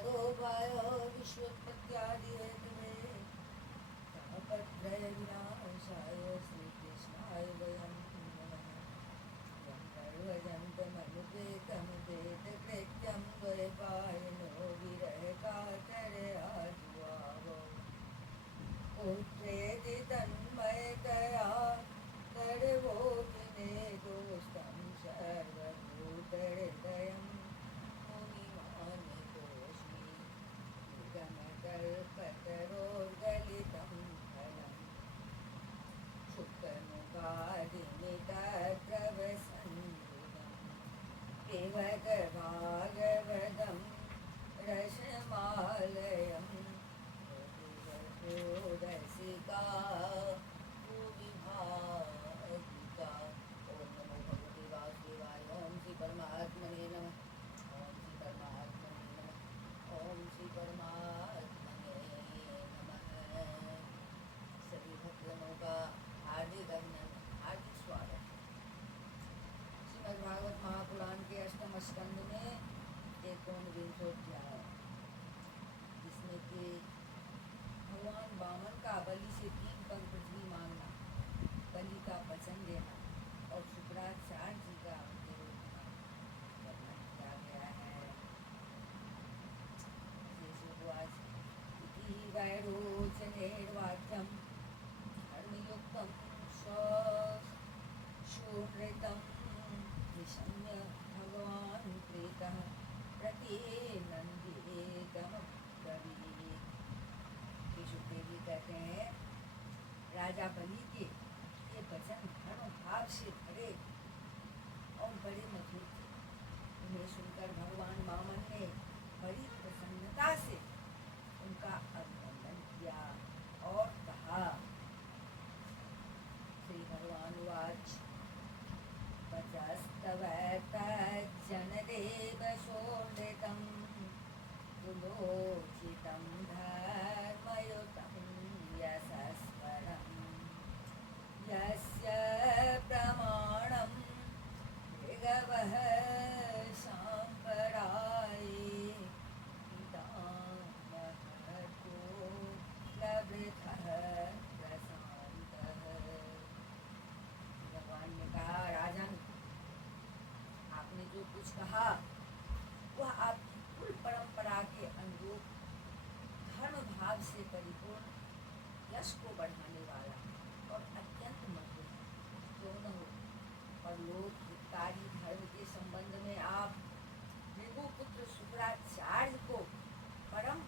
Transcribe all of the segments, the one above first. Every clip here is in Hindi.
तदोपाय विश्वोत्पत्त्यादिहेतवे तापत्रय विनाशाय श्रीकृष्णाय वयं नमः। यं सर्वजन्तमनुपेतमुपेतकृत्यं द्वैपायनो विरहकातरयाजुवाव पुत्रेति तन्मयतया तर्वो विनेदोस्तं सर्वभूतहृदयं मुनिमानतोऽस्मि निगमकल्पतरोर्गलितं फलम् शुकमुखादिनितद्रवसंयुतं पिबत भागवतं रसमालयम् रसिका भूविभागिका। ओम नमो भगवते वासुदेवाय। ओम श्री परमात्मने नमः। ओम श्री परमात्मने नमः। ओम श्री परमात्मने नमः। सभी भक्तजनों का हार्दिक अभिनंदन, हार्दिक स्वागत। श्रीमद्भागवत महापुराण के अष्टम स्कंद में 51वां जिसमें कि भगवान वामन का बलि से 3 पग पृथ्वी मांगना, बलि का वचन देना और शुक्राचार्य जी का उनके रूप में वर्णन किया गया है। इति वैरोचनेर्वाक्यं धर्मयुक्तं शूनृतं निशम्य भगवान् प्रीतः प्रतिनन्दितमब्रवीत्। सुखदेव जी कहते हैं राजा बलि के ये वचन धर्म भाव से भरे और बड़े मधुर थे। उन्हें सुनकर भगवान वामन ने बड़ी प्रसन्नता से उनका अभिनंदन किया और कहा। श्री भगवान वाच वचस्तव तज्जनदेव शोणितं सुलोचितं धर्मयुतं यशस्वरं यस्य प्रमाणं भृगवः शाम्बराये पितामहतो लभृतः प्रशान्तः। भगवान ने कहा, राजन आपने जो कुछ कहा वह आपकी कुल परंपरा के अनुरूप धर्म भाव से परिपूर्ण यश को बढ़ाने वाला और अत्यंत मधुर क्यों न हो। और लोग हितकारी धर्म के संबंध में आप भृगुपुत्र शुक्राचार्य को परम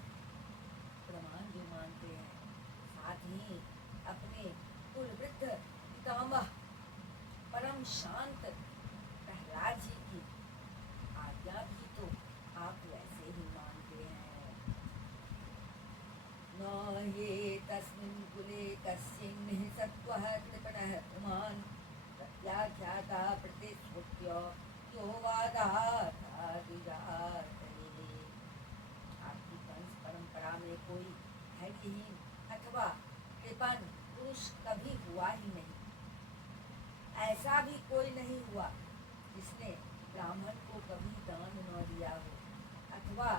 प्रमाण जो मानते हैं, साथ ही अपने कुलवृद्ध पितामह परम शांत प्रहलाद जी की आज्ञा भी तो आप वैसे ही मानते हैं। न ये तस्मिन् कुले कस्मिन् सत्त्वः कृपणः पुमान् प्रत्याख्याता प्रतिश्रुत्य यो वादातादिजातये। आपकी वंश परंपरा में कोई धैर्यहीन अथवा कृपण पुरुष कभी हुआ ही नहीं। ऐसा भी कोई नहीं हुआ जिसने ब्राह्मण को कभी दान न दिया हो अथवा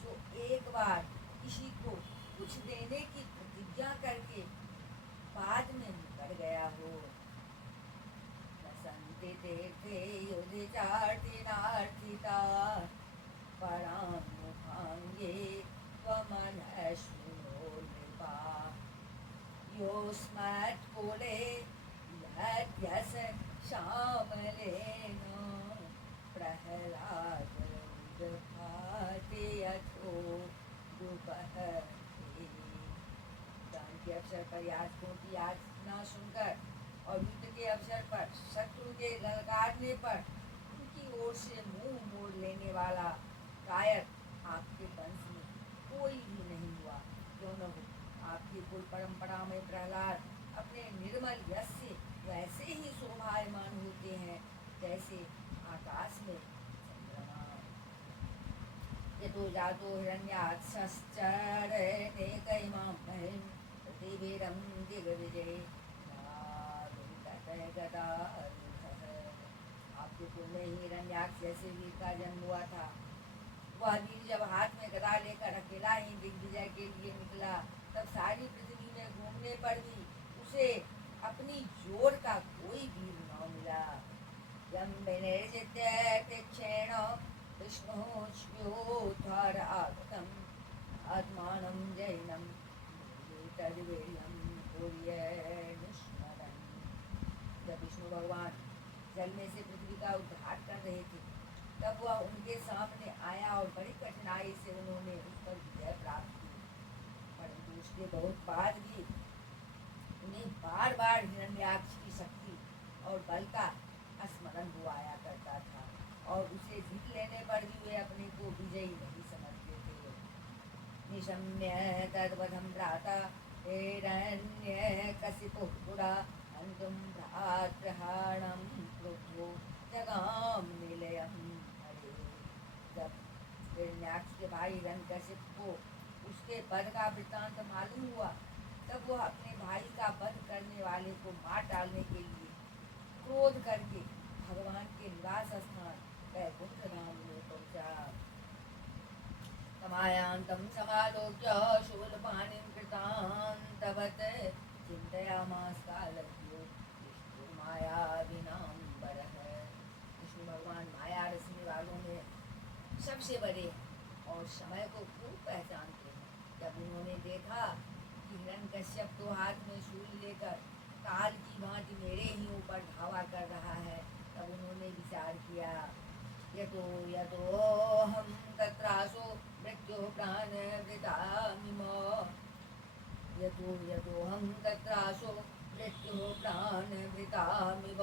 जो एक बार किसी को कुछ देने की प्रतिज्ञा करके बाद में मुकर गया हो। बसंते तीर्थे युधिचार्थिनार्थिता परामुखांगे त्वमनश्विनो नृपा योऽस्मत् कुले यद्यस श्यामलेन प्रहलादरुदभाति यथो दुपहरे। दान के अवसर पर याचकों की याचना सुनकर और युद्ध के अवसर पर शत्रु के ललकारने पर उनकी ओर से मुंह मोड़ लेने वाला कायर आपके वंश में कोई भी नहीं हुआ क्यों न हो। आपकी कुल परंपरा में प्रहलाद अपने निर्मल यश से वैसे ही शोभायमान होते हैं जैसे आकाश में चंद्रमा। यतो जातो हिरण्याक्षश्चरणेकैमां महिं प्रतिवीरं दिग्विजये गदारुधः। आपके कुल में ही हिरण्याक्ष जैसे वीर का जन्म हुआ था। वह वीर जब हाथ में गदा छता लेकर अकेला ही दिग्विजय के लिए निकला, तब सारी पृथ्वी में घूमने पर भी उसे अपनी जोर का कोई वीर न मिला। यम विनिर्जित्य कृच्छ्रेण विष्णुश्व्योद्धार आगतम् आत्मानं जैनं तद्वीर्यं भूयनुस्मरन्। जब विष्णु भगवान जल में से पृथ्वी का उद्धार कर रहे थे, तब वह उनके सामने आया और बड़ी कठिनाई से उन्होंने उस पर विजय प्राप्त की। परंतु उसके बहुत बाद भी उन्हें बार बार हिरण्याक्ष की शक्ति और बल का स्मरण हुआया करता था, और उसे जीत लेने पर भी वे अपने को विजयी नहीं समझते थे। निशम्य तद्वधं भ्राता हिरण्यकशिपुः पुरा हन्तुं भ्रातृहरणं क्रुद्धो जगाम निलयं हरे। जब हिरण्याक्ष के भाई हिरण्यकशिप को उसके वध का वृत्तांत मालूम हुआ, तब वह अपने भाई का वध करने वाले को मार डालने के लिए क्रोध करके भगवान के निवास स्थान वैकुंठ धाम में पहुंचा। तमायांतं समालोक्य शूलपाणिं कृतान्तवत् चिन्तयामास कालज्ञो विष्णुर्मायाविनाम्बरः। विष्णु भगवान माया रचने वालों में सबसे बड़े हैं और समय को खूब पहचानते हैं। जब उन्होंने देखा कि हिरण्यकश्यप तो हाथ में शूल लेकर काल की भांति मेरे ही ऊपर धावा कर रहा है, तब उन्होंने विचार किया, यतो हम तत्रासो मृत्युः प्राणभृतामिव, यतो हम तत्रासो मृत्युः प्राणभृतामिव,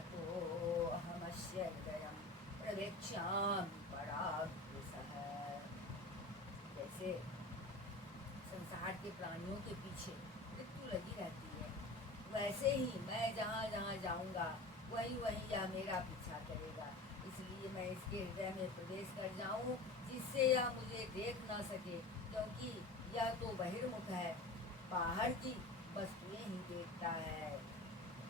अतो अहमस्य हृदयं प्रवेक्ष्यामि पराग्रसः। जैसे संसार के प्राणियों के पीछे मृत्यु लगी रहती है, वैसे ही मैं जहाँ जहाँ जाऊँगा वहीं वहीं यह मेरा पीछा करेगा। इसलिए मैं इसके हृदय में प्रवेश कर जाऊँ, जिससे यह मुझे देख न सके, क्योंकि यह तो बहिर्मुख है, बाहर की वस्तुएं ही देखता है।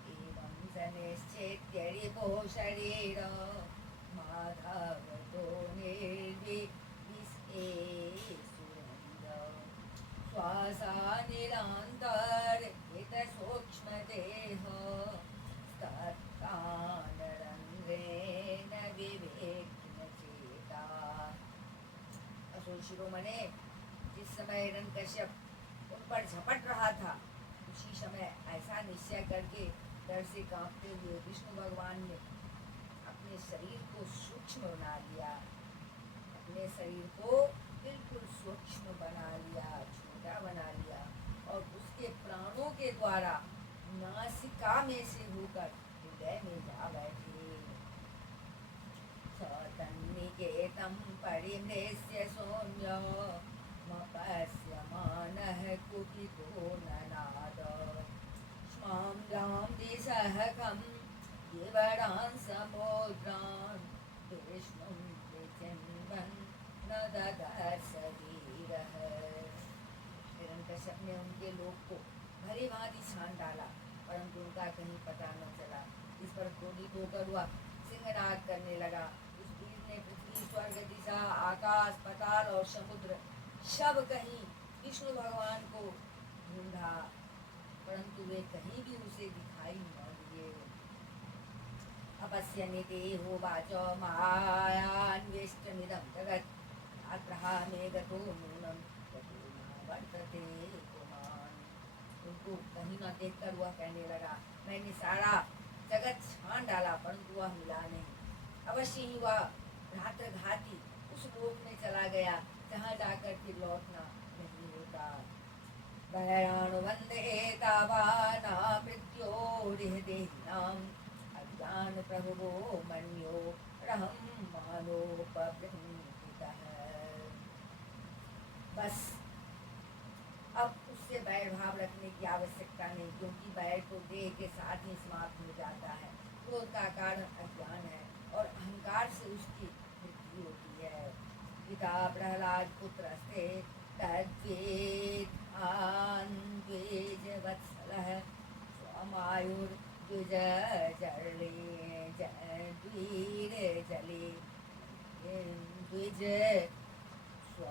एवं सनिश्चेत्य रिपो शरीर माधवतो श्वासानिरान्तर्हित सूक्ष्मदेह तत्कानरन्ध्रेण विवेक्न चेता। असुर शिरोमणे, जिस समय हिरण्यकश्यप उन पर झपट रहा था, उसी समय ऐसा निश्चय करके डर से कांपते हुए विष्णु भगवान ने अपने शरीर को सूक्ष्म बना लिया, अपने शरीर को बिल्कुल सूक्ष्म बना लिया, छोटा बना लिया, और उसके प्राणों के द्वारा नासिका में से होकर हृदय में जा बैठे। सतन्निकेतं परिमृश्य शून्यमपश्यमानः कुपितो ननाद क्ष्मां गां दिशहकं विवरान् समुद्रान् विष्णुं विचिन्वन् न ददर्श धीरः। हिरण्यकश्यप ने उनके लोक को भली भांति छान डाला, परंतु उनका कहीं पता न चला। इस पर क्रोधित होकर वह सिंहनाद करने लगा। उस वीर ने पृथ्वी, स्वर्ग, दिशा, आकाश, पताल और समुद्र सब कहीं विष्णु भगवान को ढूंढा, परंतु वे कहीं भी उसे दिखाई न दिए। अपश्यन्निते होवाच मायान्वेष्टमिदं जगत् अत्रहामे गतो नूनं गतो न वर्तते पुमान्। उनको कहीं न देखकर वह कहने लगा, मैंने सारा जगत छान डाला, परंतु वह मिला नहीं। अवश्य ही वह भ्रातृघाती उस लोक में चला गया जहाँ जाकर फिर लौटना नहीं होता। वैराणुवन्दे तावाना मृत्योरिहदेहिनाम् अज्ञान प्रभुवो मन्यो रहं मानोपबृंहितः। बस अब उससे बैर भाव रखने की आवश्यकता नहीं, क्योंकि बैर तो देह के साथ ही समाप्त हो जाता है। क्रोध का कारण अज्ञान है और अहंकार से उसकी मृत्यु होती है। पिता प्रहलाद पुत्रस्ते तद्वेदान्वेजवत्सलः स्वमायुर्द्विजजले द्विरजले द्विज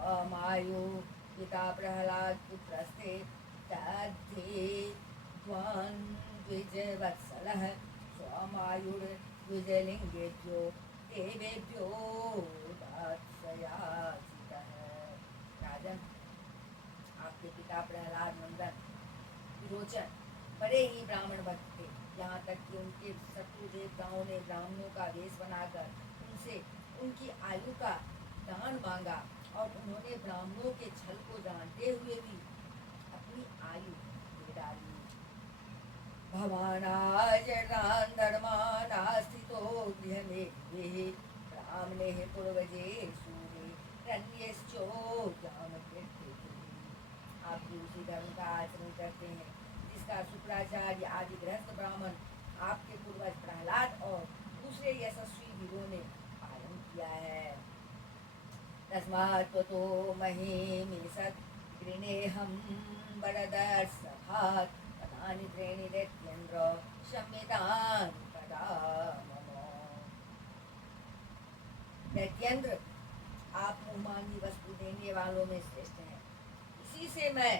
स्वमायु पिता प्रहलाद पुत्रस्ते तद्धि द्विजवत्सलः स्वमायुर्द्विजलिङ्गेभ्यो देवेभ्यो दात्सयाचितः। राजन, आपके पिता प्रहलाद नंदन विरोचन बड़े ही ब्राह्मण भक्त थे, यहाँ तक कि उनके शत्रु देवताओं ने ब्राह्मणों का वेश बनाकर उनसे उनकी आयु का दान मांगा और उन्होंने ब्राह्मणों के छल को जानते हुए भी अपनी आयु दे डाली। भवानाजनान्दर्मानास्थितो गृहमेभिः ब्राह्मणे पूर्वजे सूरे रण्यश्चोद्यामकीर्तिः। आप भी उसी धर्म का आचरण करते हैं जिसका शुक्राचार्य आदि गृहस्थ ब्राह्मण आपके पूर्वज प्रहलाद और दूसरे यशस्वी वीरों ने पालन किया है। तस्मात् त्वतो महीमिषत् गृणेऽहं वरदर्शभात् पदानि त्रीणि दैत्येन्द्र संविदानि पदा मम। दैत्येन्द्र, आप मुँहमांगी वस्तु देने वालों में श्रेष्ठ हैं, इसी से मैं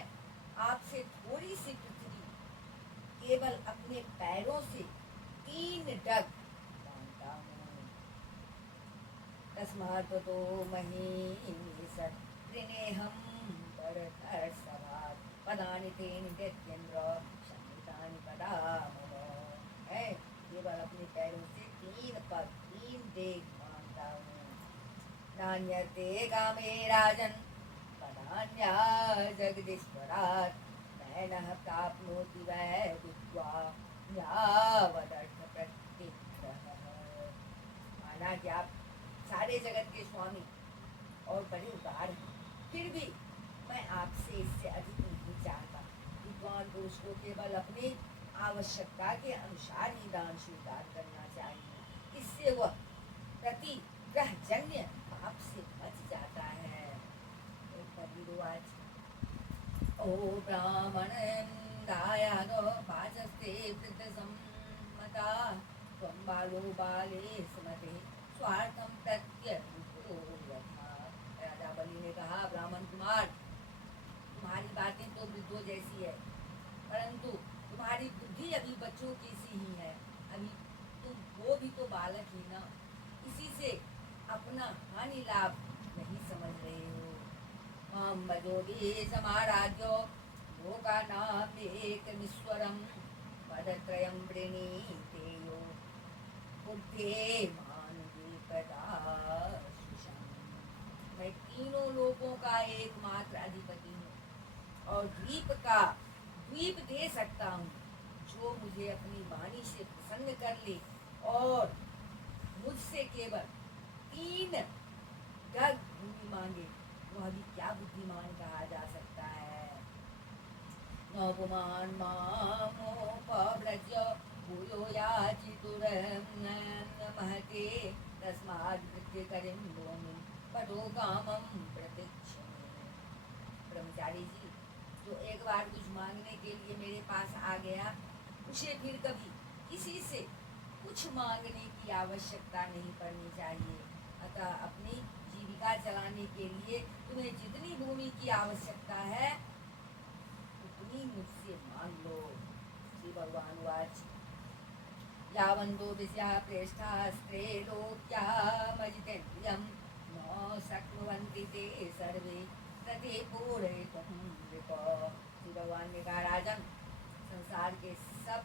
आपसे थोड़ी सी पृथ्वी केवल अपने पैरों से 3 डग मांगता हूँ। तस्मात् तो महीमिषत् गृणेऽहं वरदर्शभात् पदानि त्रीणि दैत्येन्द्र संविदानि पदा मम। है, केवल अपने पैरों से 3 पग 3 डेग मांगता हूँ। नान्यते कामे राजन् पदान्या जगदीश्वरात् नैनः प्राप्नोति वै बुद्ध्वा यावदर्थ प्रतिग्रहः। माना कि आप सारे जगत के स्वामी और बड़े उदार हैं, फिर भी मैं आपसे इससे अधिक नहीं चाहता। विद्वान पुरुष को केवल अपनी आवश्यकता के अनुसार ही दान स्वीकार करना चाहिए, इससे वह प्रतिग्रहजन्य पाप से बच जाता है। ओ ब्राह्मण दायादो वाचस्ते वृद्धसम्मता त्वं बालो बाले स्मते स्वार्थं प्रत्यनुको यथा। राजा बलि ने कहा, ब्राह्मण कुमार, तुम्हारी बातें तो वृद्धों जैसी है, परंतु तुम्हारी बुद्धि अभी बच्चों की सी ही है। अभी तुम वो भी तो बालक ही ना, इसी से अपना हानि लाभ नहीं समझ रहे हो। मां भजोभि समाराध्यो लोकानामेकमीश्वरं पदत्रयं वृणीतेयो बुद्धिमान् विपदाशुषम्। मैं तीनों लोकों का एकमात्र अधिपति हूँ और द्वीप दे सकता हूँ। जो मुझे अपनी वाणी से प्रसन्न कर ले और मुझसे केवल 3 डग भूमि मांगे, वह भी क्या बुद्धिमान कहा जा सकता है। नवमान मामोपव्रज्य भूयो याचितुर्महते तस्माद् वृद्धिकरीं भूमिं पटो कामं प्रतीक्षणे। ब्रह्मचारी जी, जो एक बार कुछ मांगने के लिए मेरे पास आ गया, उसे फिर कभी किसी से कुछ मांगने की आवश्यकता नहीं पड़नी चाहिए। अतः अपनी जीविका चलाने के लिए तुम्हें जितनी भूमि की आवश्यकता है उतनी मुझसे मांग लो। श्री भगवान वाच यावन्तो विषया प्रेष्ठास्ते लोक्यामजितेन्द्रियं न शक्नुवन्ति ते सर्वे तते पूरयितुं नृप। श्री भगवान ने कहा, राजन, संसार के सब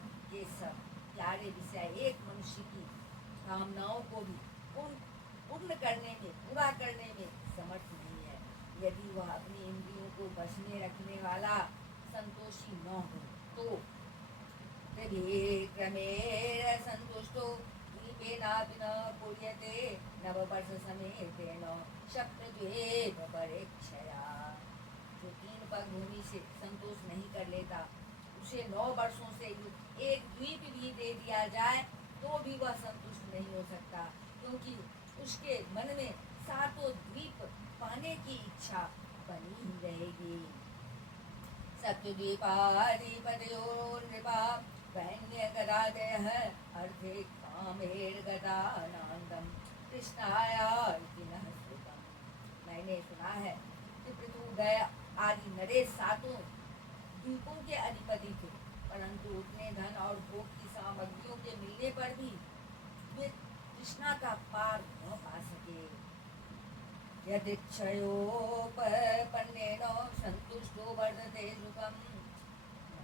प्यारे विषय एक मनुष्य की कामनाओं को भी पूर्ण करने में, पूरा करने में समर्थ नहीं है। यदि वह अपनी इंद्रियों को बस में रखने वाला संतोषी न हो तो क्रमेण संतुष्टो दीपेनापि न पूर्यते नववर्ष समेतेन शक्रद्वीप परीक्षया। जो 3 पग भूमि से संतोष नहीं कर लेता, उसे 9 वर्षों से एक द्वीप भी दे दिया जाए तो भी वह संतुष्ट नहीं हो सकता, क्योंकि उसके मन में 7 द्वीप पाने की इच्छा बनी ही रहेगी। सप्तद्वीपाधिपतयो नृपा वैन्यगदादयः अर्थे कामेर्गदानान्दं कृष्णायार्जुनः श्रुतम्। मैंने सुना है बड़े सातों द्वीपों के अधिपति थे, परंतु उतने धन और भोग की सामग्रियों के मिलने पर भी वे तृष्णा का पार न पा सके। यदिच्छयोपपन्नेन संतुष्टो वर्धते सुखम्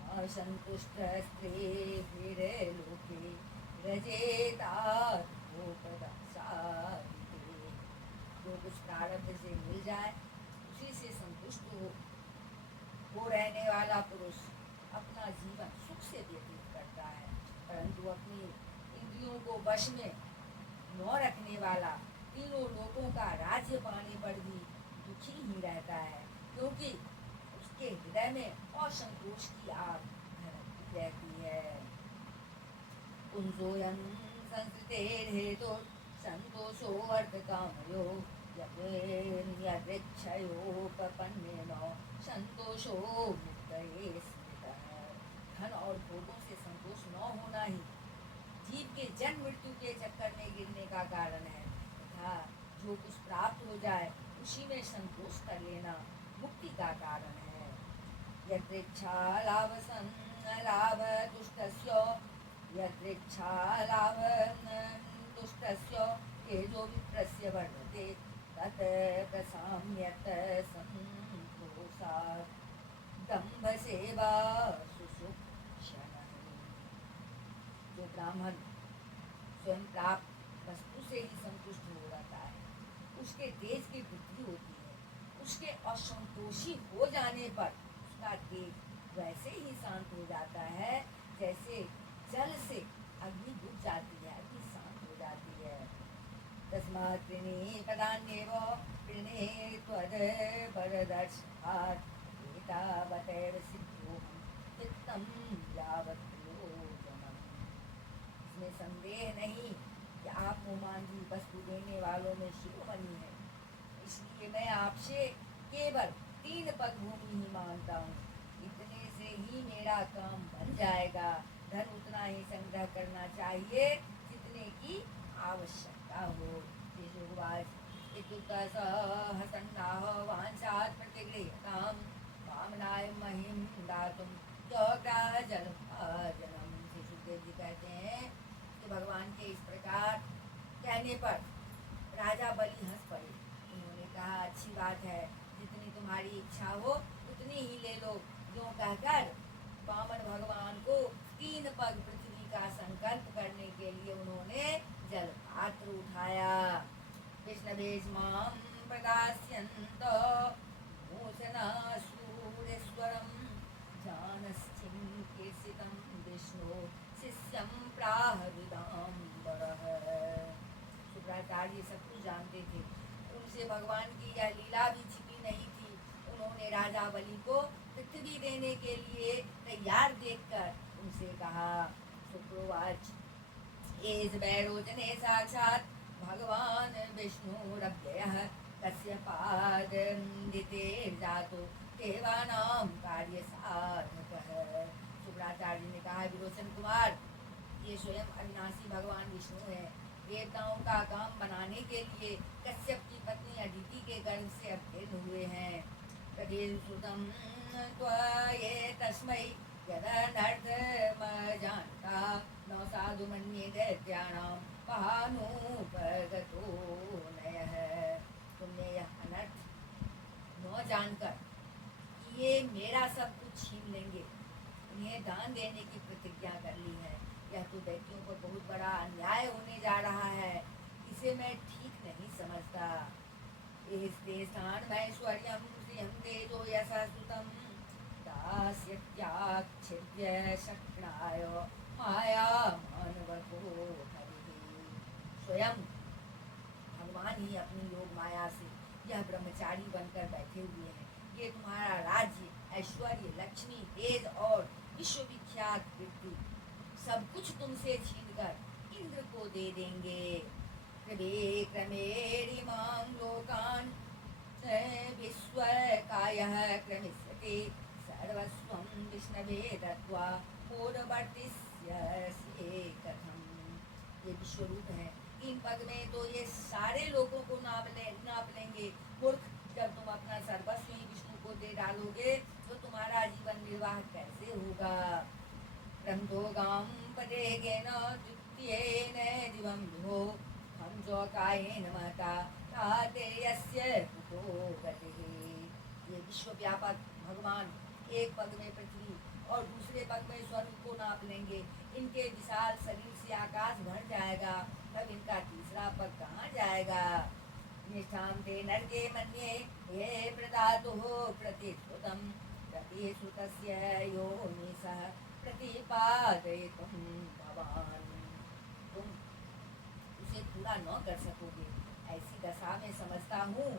न संतुष्टस्त्रेभिरे लोके रजेतात्मोपदशादिते। जो कुछ प्रारब्ध से मिल जाए उसी से संतुष्ट हो रहने वाला पुरुष अपना जीवन सुख से व्यतीत करता है, परंतु अपनी इंद्रियों को वश में न रखने वाला तीनों लोगों का राज्य पाने पर भी दुखी ही रहता है, क्योंकि उसके हृदय में असंतोष की आग धधकती रहती है। पुंसोऽयं संस्कृतेर्हेतु संतोषो अर्थकामयो यदृच्छयोपपन्नेन संतोषो मुक्तये स्मृतः। धन और भोगों से संतोष न होना ही जीव के जन्म मृत्यु के चक्कर में गिरने का कारण है तथा जो कुछ प्राप्त हो जाए उसी में संतोष कर लेना मुक्ति का कारण है। यदृच्छा लाभ दुष्टस्य यदृच्छा लाभ दुष्टस्य तेजो विप्रस्य वर्धते तत् प्रसाम्यत संतोषात् दम्भ सेवा सुसुक्षणः। जो ब्राह्मण स्वयं प्राप्त वस्तु से ही संतुष्ट हो रहता है उसके तेज की वृद्धि होती है, उसके असंतोषी हो जाने पर उसका तेज वैसे ही शांत हो जाता है जैसे जल से अग्नि बुझ जाती है, अग्नि शांत हो जाती है। तस्मात् प्रणीपदान्येव प्रणेत्वद्वरदर्शनात् एतावदेव सिद्धोऽहं चित्तं यावत् प्रयोजनम्। इसमें संदेह नहीं कि आप मोमांगी वस्तु देने वालों में शिरोमणि है, इसलिए मैं आपसे केवल 3 पग भूमि ही मांगता हूँ, इतने से ही मेरा काम बन जाएगा। धन उतना ही संग्रह करना चाहिए जितने की आवश्यकता हो। हसन्नाह वाञ्छात् प्रतिगृह्यतां वामनाय महिं दातुं जलभाजनम्। श्री सुखदेव जी कहते हैं कि भगवान के इस प्रकार कहने पर राजा बलि हंस पड़े। उन्होंने कहा अच्छी बात है, जितनी तुम्हारी इच्छा हो उतनी ही ले लो। यूँ कहकर वामन भगवान को 3 पग पृथ्वी का संकल्प करने के लिए उन्होंने जल पात्र उठाया। विष्णवेस्मां प्रदास्यन्त मोचनासूरेश्वरं जानश्चिन्केसितं विष्णु शिष्यं प्राहृदाम्बरः। शुक्राचार्य सब कुछ जानते थे, उनसे भगवान की यह लीला भी छिपी नहीं थी। उन्होंने राजा बलि को पृथ्वी देने के लिए तैयार देखकर उनसे कहा। शुक्रोवाच एष वैरोचने साक्षात् भगवान विष्णुरव्ययः तस्य पादन्दितेर्जातो देवानां कार्यसाधकः। शुक्राचार्य ने कहा, विरोचन कुमार, ये स्वयं अविनाशी भगवान विष्णु है। देवताओं का काम बनाने के लिए कश्यप की पत्नी अदिति के गर्भ से अवतीर्ण हुए हैं। तदेवसुतं त्वये तस्मै यदनर्थमजानता न साधु मन्ये दैत्यानां महानुपगतो नयः। तुमने यह अनर्थ न जानकर कि ये मेरा सब कुछ छीन लेंगे, उन्हें दान देने की प्रतिज्ञा कर ली है। यह तो दैत्यों पर बहुत बड़ा अन्याय होने जा रहा है, इसे मैं ठीक नहीं समझता। तेषान्मैश्वर्यं श्रियं तेजो यशः सुतं दास्यत्याच्छिद्य शक्नाय माया मानवको हरिः। स्वयं भगवान ही अपनी योग माया से यह ब्रह्मचारी बनकर बैठे हुए हैं। ये तुम्हारा राज्य, ऐश्वर्य, लक्ष्मी, तेज और विश्वविख्यात कीर्ति सब कुछ तुमसे छीनकर इंद्र को दे देंगे। क्रमेणिमां लोकान् विश्वकायः क्रमिष्यति सर्वस्वं विष्णवे दत्त्वा मूढवर्तिष्यसि कथम्। ये विश्वरूप है, 3 पग में तो ये सारे लोगों को नाप लेंगे। मूर्ख, जब तुम अपना सर्वस्व ही विष्णु को दे डालोगे वेगेन द्वितीयेन दिवं विभो खंजोकायेन महता तातेयस्य कुतो गतिः। ये विश्वव्यापक भगवान एक पग में पृथ्वी और दूसरे पग में स्वर्ग को नाप लेंगे। इनके विशाल शरीर से आकाश भर जाएगा, तब इनका तीसरा पग कहाँ जाएगा। निष्ठां ते नरके मन्ये ये प्रदातुः प्रतिश्रुतं प्रतिश्रुतस्य योनिसः प्रतिपादयितुं भवान्। तुम उसे पूरा न कर सकोगे, ऐसी दशा में समझता हूँ,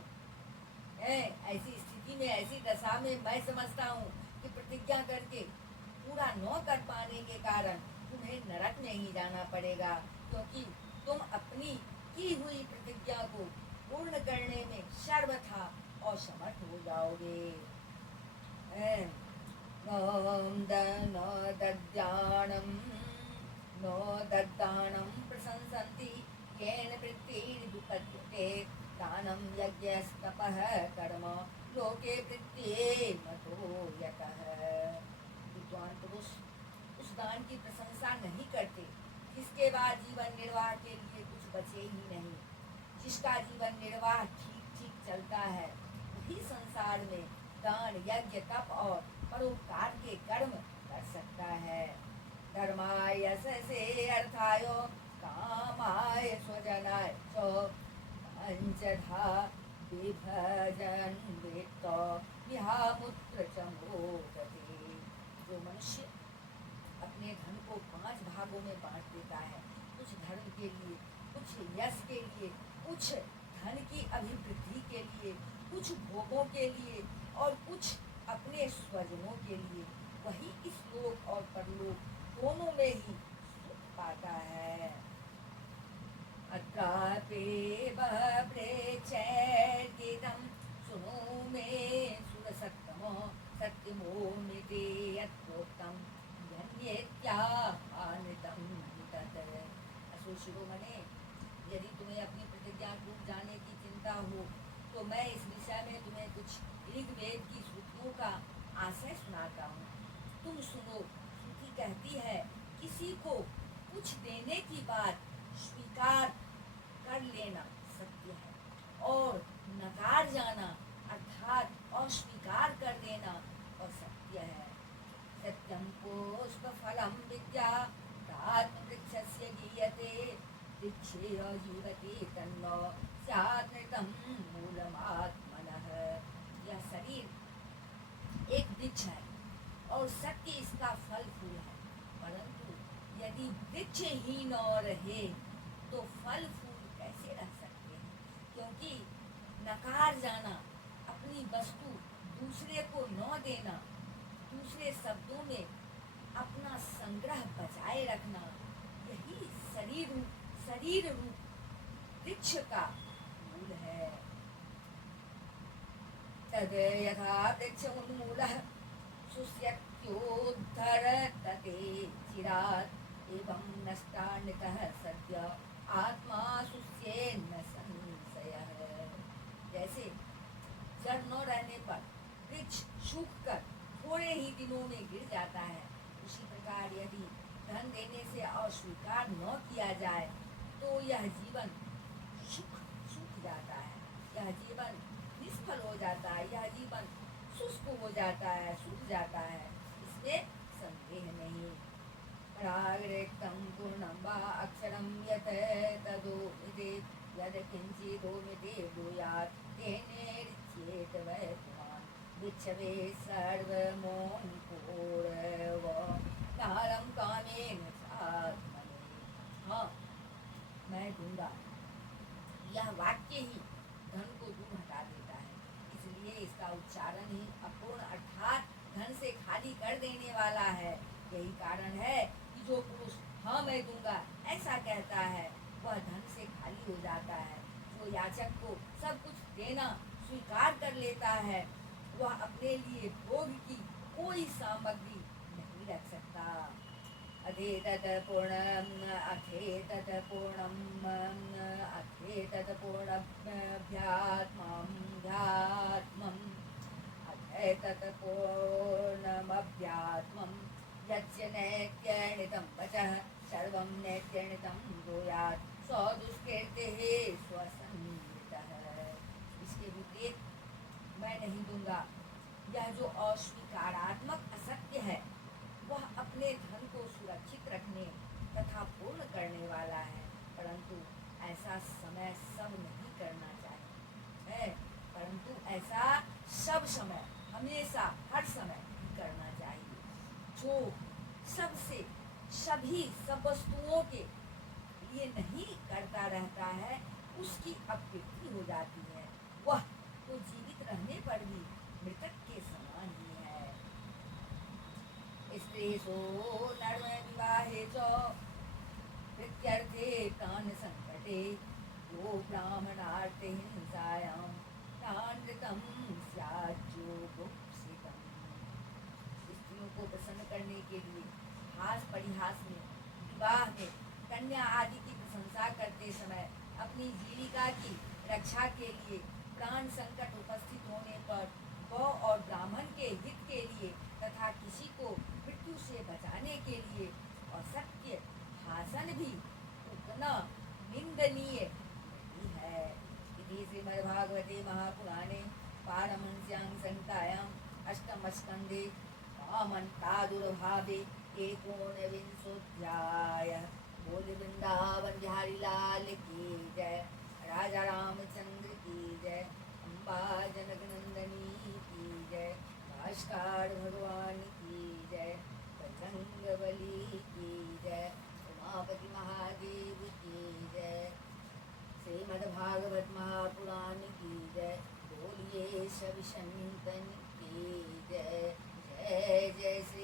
ऐसी स्थिति में, ऐसी दशा में मैं समझता हूँ कि प्रतिज्ञा करके पूरा न कर पाने के कारण तुम्हें नरक में ही जाना पड़ेगा, क्योंकि तुम अपनी की हुई प्रतिज्ञा को पूर्ण करने में सर्वथा असमर्थ हो जाओगे। न दद्दानं प्रशंसन्ति केन वृत्तिर्विपद्यते दानं यज्ञस्तपः कर्म लोके वृत्तिर्मतो यतः। विद्वान पुरुष उस दान की प्रशंसा नहीं करते जिसके बाद जीवन निर्वाह के लिए कुछ बचे ही नहीं। जिसका जीवन निर्वाह ठीक ठीक चलता है वही संसार में दान यज्ञ तप और परोपकार के कर्म कर सकता है। धर्माय यशसे अर्थाय कामाय स्वजनाय च पंचधा विभजन वित्त विहामुत्र च मोदते। जो मनुष्य अपने धन को 5 भागों में बांट देता है, कुछ धर्म के लिए, कुछ यश के लिए, कुछ धन की अभिवृद्धि के लिए, कुछ भोगों के लिए और कुछ अपने स्वजनों के लिए, वही इस लोक और परलोक दोनों में ही सुख पाता है। अत्रापेव प्रेचैर्गीतं सुनो मे सुरसत्तमो सत्यमोमिति यत्प्रोक्तं यन्येत्याहानितं तत्। असो शिरोमणे, यदि तुम्हें अपनी प्रतिज्ञा टूट जाने की चिंता हो तो मैं इस विषय में तुम्हें कुछ ऋग्वेद की श्रुतियों का आशय सुनाता हूँ। तुम सुनो। श्रुति कहती है, किसी को कुछ देने की बात स्वीकार कर लेना सत्य है और नकार जाना अर्थात अस्वीकार कर देना असत्य है। सत्यं पुष्पफलं विद्या तात्मवृक्षस्य गीयते वृक्षेय जीवति तन्नो स्यात् नृतं मूलमात्मनः। यह शरीर एक वृक्ष है और सत्य इसका फल फूल है, परंतु यदि वृक्ष ही न रहे तो फल फूल कैसे रह सकते हैं। क्योंकि नकार जाना, अपनी वस्तु दूसरे को न देना, दूसरे शब्दों में अपना संग्रह बचाए रखना, यही शरीर रूप वृक्ष का मूल है। तद यथा वृक्ष उन्मूलः शुष्यत्योद्धरते चिरात् एवं नष्टान्यतः सद्य आत्मा शुष्येन्न संशयः। जैसे जड़ न रहने पर वृक्ष सूखकर थोड़े ही दिनों में गिर जाता है, उसी प्रकार यदि धन देने से अस्वीकार न किया जाए तो यह जीवन सूख जाता है, यह जीवन निष्फल हो जाता है, यह जीवन शुष्क हो जाता है, सूख जाता है, इसमें संदेह नहीं। प्रागृक्तं पूर्णं वा अक्षरं यत् तदोमिति यद् किञ्चिदोमिति ब्रूयात् तेनेर्च्येत वै पुमान् विच्छवे सर्वमोङ्कोरव कालं कामेन सात्मने। हाँ, मैं दूंगा, यह वाक्य ही धन को दूर हटा देता है, इसलिए इसका उच्चारण ही अपूर्ण अर्थात धन से खाली कर देने वाला है। यही कारण है कि जो पुरुष हाँ मैं दूंगा ऐसा कहता है वह धन से खाली हो जाता है। जो याचक को सब कुछ देना स्वीकार कर लेता है वह अपने लिए भोग की कोई सामग्री नहीं रख सकता। अथेतत् पूर्णम् अथेतत् पूर्णम् अथेतत् पूर्णभ्यात्मम् ध्यात्मम् अथेतत् पूर्णमभ्यात्मम् यस्य नैत्यनितं वचः सर्वं नैत्यर्णितं ब्रूयात् स्वदुष्कृतिः स्वसंवृतः। इसके विपरीत मैं नहीं दूंगा। यह जो अस्वीकारात्मक असत्य है वह अपने धन को सुरक्षित रखने तथा पूर्ण करने वाला है, परंतु ऐसा समय सब नहीं करना चाहिए है, परंतु ऐसा सब समय हमेशा हर समय नहीं करना चाहिए। जो सबसे सभी सब वस्तुओं के लिए नहीं करता रहता है उसकी अपवृत्ति हो जाती है, वह तो जीवित रहने पर भी मृतक के समान ही है। स्त्रीसु नर्म विवाहे च प्रत्यर्थे प्राण संकटे यो ब्राह्मणार्थे हिंसायां नानृतं स्याज्यो गुप्सितम्। स्त्रियों को प्रसन्न करने के लिए हास परिहास में, विवाह में, कन्या आदि की प्रशंसा करते समय, अपनी जीविका की रक्षा के लिए, प्राण संकट उपस्थित होने पर गौ और ब्राह्मण के हित के लिए तथा किसी को मृत्यु से बचाने के लिए असत्य भाषण भी उतना निंदनीय नहीं है। इति श्रीमद्भागवते महापुराणे पारमहंस्यां संहितायां अष्टमस्कन्धे कामन्तादुर्भावे एकोनविंशोऽध्यायः। बोल वृंदावन बिहारी लाल की जय, राजा रामचंद्र की जय, अम्बा जनक नंदनी की जय, भास्कर भगवान की जय, बजरंगबली की जय, उमापति महादेव की जय। श्रीमद्भागवत महापुराण की जय। बोलिए सभी संतन की जय। जय जय श्री